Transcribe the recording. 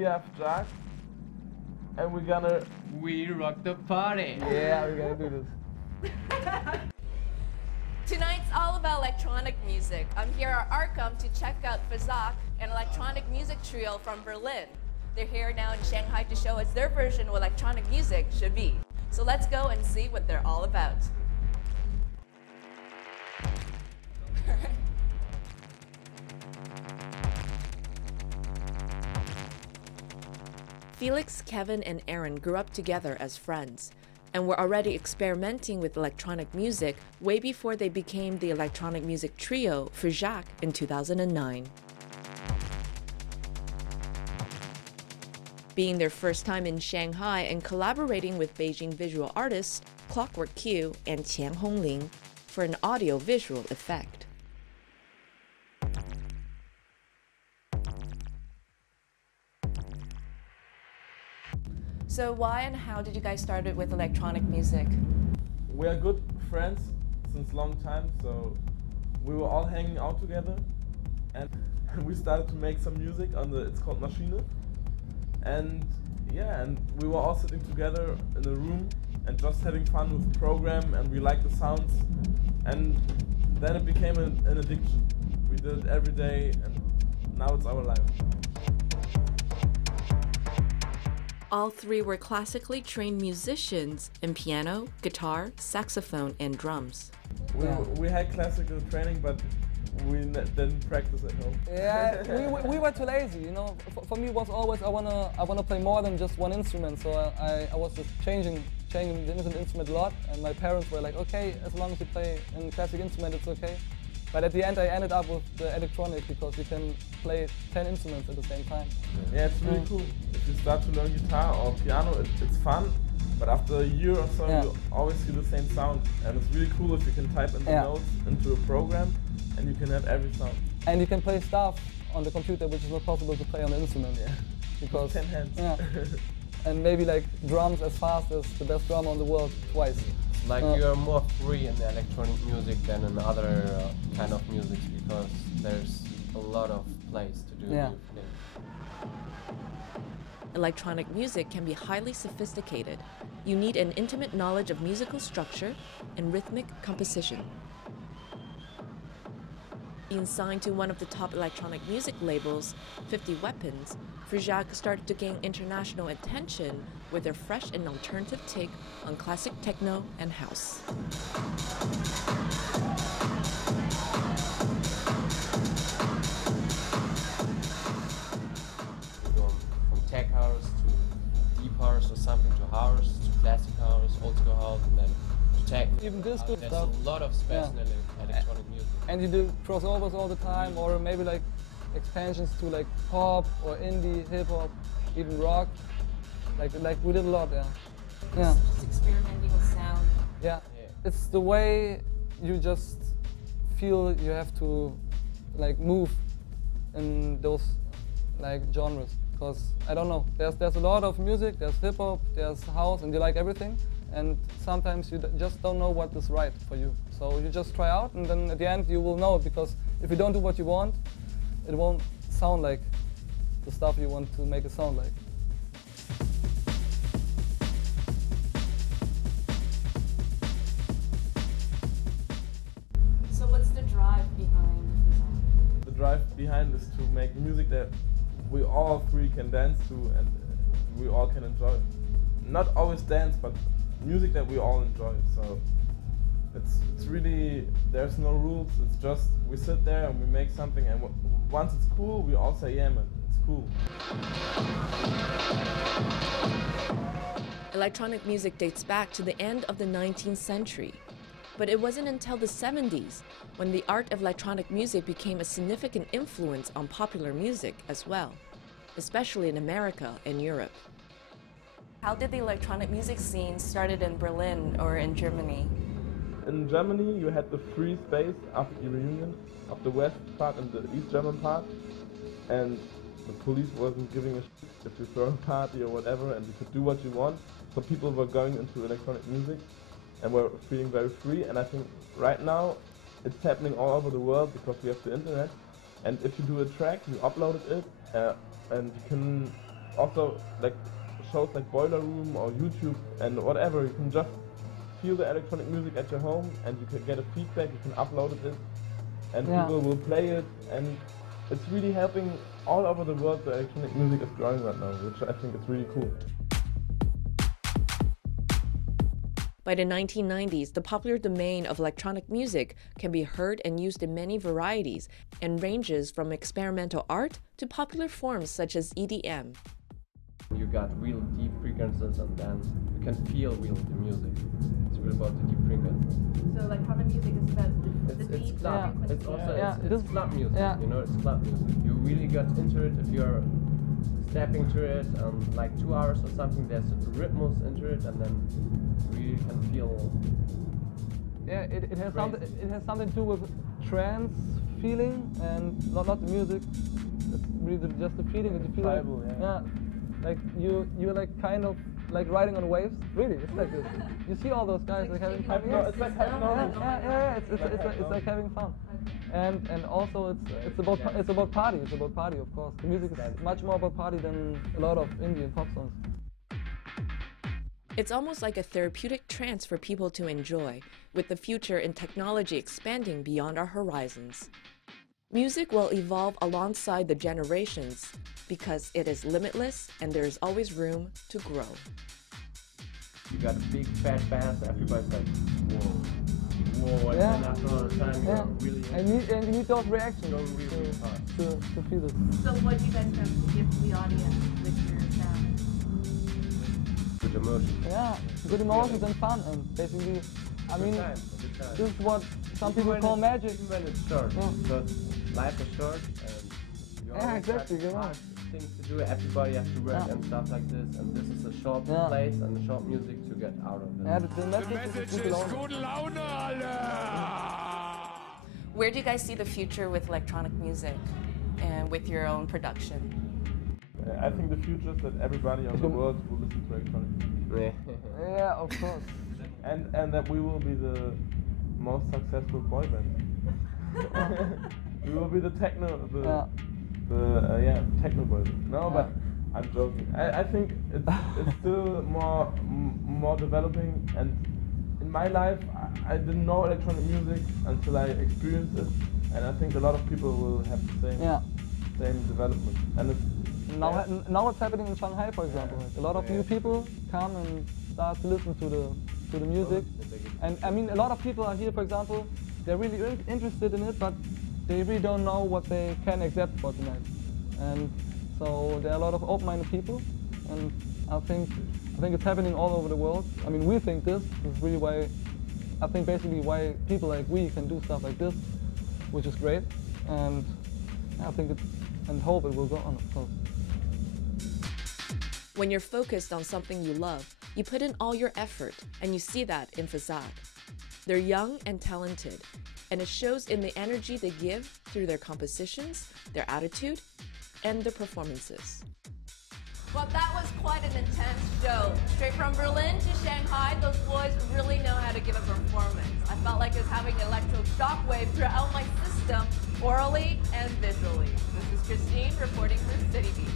we have FJAAK, and we're gonna... We rock the party! Yeah, we're gonna do this. Tonight's all about electronic music. I'm here at Arkham to check out FJAAK, an electronic music trio from Berlin. They're here now in Shanghai to show us their version of what electronic music should be. So let's go and see what they're all about. Felix, Kevin, and Aaron grew up together as friends and were already experimenting with electronic music way before they became the electronic music trio FJAAK in 2009. Being their first time in Shanghai and collaborating with Beijing visual artists Clockwork Q and Qian Hongling for an audio-visual effect. So why and how did you guys start it with electronic music? We are good friends since a long time, so we were all hanging out together and we started to make some music on it's called Maschine. And yeah, and we were all sitting together in a room and just having fun with the program, and we liked the sounds, and then it became an addiction. We did it every day and now it's our life. All three were classically trained musicians in piano, guitar, saxophone, and drums. We had classical training, but we didn't practice at home. Yeah, we were too lazy, you know. For me, it was always I wanna play more than just one instrument. So I was just changing the instrument a lot, and my parents were like, okay, as long as you play a classic instrument, it's okay. But at the end, I ended up with the electronic because you can play 10 instruments at the same time. Yeah, it's really cool. If you start to learn guitar or piano, it's fun. But after a year or so, you always hear the same sound. And it's really cool if you can type in the notes into a program and you can have every sound. And you can play stuff on the computer which is not possible to play on the instrument. Yeah. Because 10 hands. Yeah. And maybe like drums as fast as the best drummer in the world twice. Like you're more free in the electronic music than in other kind of music because there's a lot of place to do new things. Electronic music can be highly sophisticated. You need an intimate knowledge of musical structure and rhythmic composition. Being signed to one of the top electronic music labels, 50 Weapons, FJAAK started to gain international attention with their fresh and alternative take on classic techno and house. From tech house to deep house or something to house to classic house, old school house, and then to techno. Even disco There's stuff. a lot of space in electronic music. And you do crossovers all the time, or maybe like expansions to like pop or indie, hip hop, even rock. Like we did a lot, yeah. Just experimenting with sound. Yeah. It's the way you just feel you have to like move in those like genres. Because I don't know, there's a lot of music, there's hip hop, there's house, and you like everything. And sometimes you just don't know what is right for you. So you just try out, and then at the end you will know, because if you don't do what you want, it won't sound like the stuff you want to make it sound like. So what's the drive behind FJAAK? The drive behind is to make music that we all three can dance to and we all can enjoy. Not always dance, but music that we all enjoy. So it's really, there's no rules. It's just we sit there and we make something, and once it's cool, we all say, yeah man, it's cool. Electronic music dates back to the end of the 19th century. But it wasn't until the 70s when the art of electronic music became a significant influence on popular music as well, especially in America and Europe. How did the electronic music scene started in Berlin or in Germany? In Germany, you had the free space after the reunion of the West part and the East German part, and the police wasn't giving a shit if you throw a party or whatever, and you could do what you want. So people were going into electronic music and were feeling very free. And I think right now it's happening all over the world because we have the internet. And if you do a track, you upload it, and you can also like shows like Boiler Room or YouTube and whatever, you can just feel the electronic music at your home and you can get a feedback, you can upload it and people will play it, and it's really helping all over the world. The electronic music is growing right now, which I think is really cool. By the 1990s, the popular domain of electronic music can be heard and used in many varieties and ranges from experimental art to popular forms such as EDM. You got real deep frequencies and then you can feel real the music. It's really about the deep frequencies. So electronic music is about the It's deep club. frequency. It's also this it's club music. yeah. You know, it's club music. You really got into it if you're stepping to it like 2 hours or something. There's rhythms into it, and then you can feel. Yeah, it has something. It has something to do with trance feeling and not the music. It's really just the feeling that you feel. Tribal, yeah. Like you're like kind of like riding on waves. Really, it's like this. You see all those guys like having fun. It's like It's like having fun. And also it's about party. It's about party, of course. The music is much more about party than a lot of Indian pop songs. It's almost like a therapeutic trance for people to enjoy, with the future in technology expanding beyond our horizons. Music will evolve alongside the generations because it is limitless and there is always room to grow. You got a big fat bass, everybody's like, whoa, and then after all the time you're really and you need those reactions really hard. to feel it. So what do you guys have to give to the audience with your sound? Good emotion. Yeah, good emotions and fun, and basically, I mean, this is what some people call magic. Even when it's short, because life is short and you always have hard things to do. Everybody has to work and stuff like this, and this is a short place and a short music to get out of it. Yeah, the message is Gute Laune. Where do you guys see the future with electronic music and with your own production? I think the future is that everybody on the world will listen to electronic music. Yeah, of course. And that we will be the most successful boy band. We will be the techno boy band. No, but I'm joking. I think it's still more developing, and in my life I didn't know electronic music until I experienced it, and I think a lot of people will have the same development. And it's now it's happening in Shanghai, for example. A lot of new people come and start to listen to the music, and I mean a lot of people are here, for example, they're really interested in it, but they really don't know what they can accept for tonight. And so there are a lot of open-minded people, and I think it's happening all over the world. I mean, we think this is really why, I think basically why people like we can do stuff like this, which is great, and I think and hope it will go on, of course. When you're focused on something you love, you put in all your effort, and you see that in FJAAK. They're young and talented, and it shows in the energy they give through their compositions, their attitude, and their performances. Well, that was quite an intense show. Straight from Berlin to Shanghai, those boys really know how to give a performance. I felt like it was having an electro shockwave throughout my system, orally and visually. This is Christine reporting for City Beat.